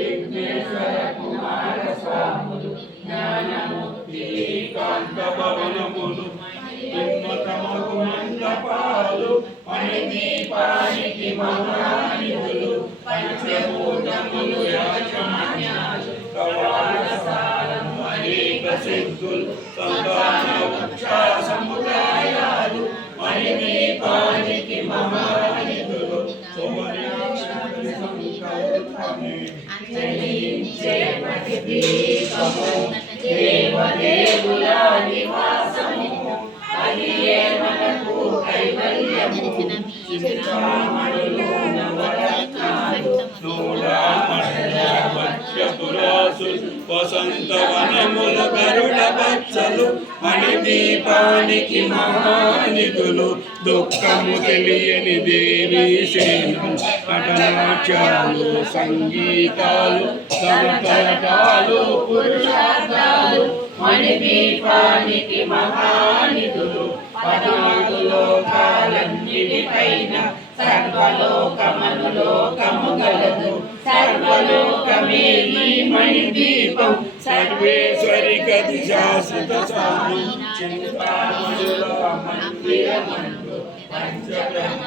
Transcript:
విఘ్నేశ్వర కుమార స్వాములు జ్ఞానముక్తి కాంత భవనములు మండపాలు మహానిధులు పంచభూతములు యాజమాన్యాలు అనేక సిద్ధులు సంతాన వృక్ష సముదాయాలు సంకల్పమే జయించే దేవదేవుల నివాసము అది ఏ మనకు కైవల్యము వసంత వనముల గరుడ బచ్చలు మణిదీపానికి మహానిధులు దుఃఖము తెలియని దేవి సేను నటనాట్యాలు సంగీతాలు సంకటాలు పురుషార్థాలు మణిదీపానికి మహానిధులు పదనాలుగు లోకాలన్నిటిపైన సర్వలోకమను లోకము గలదు సర్వలోకమే ఈ మణిదీపం సర్వేశ్వరి గది శాశ్వత స్వామి చింతామణుల మందిరమందు పంచబ్రహ్మ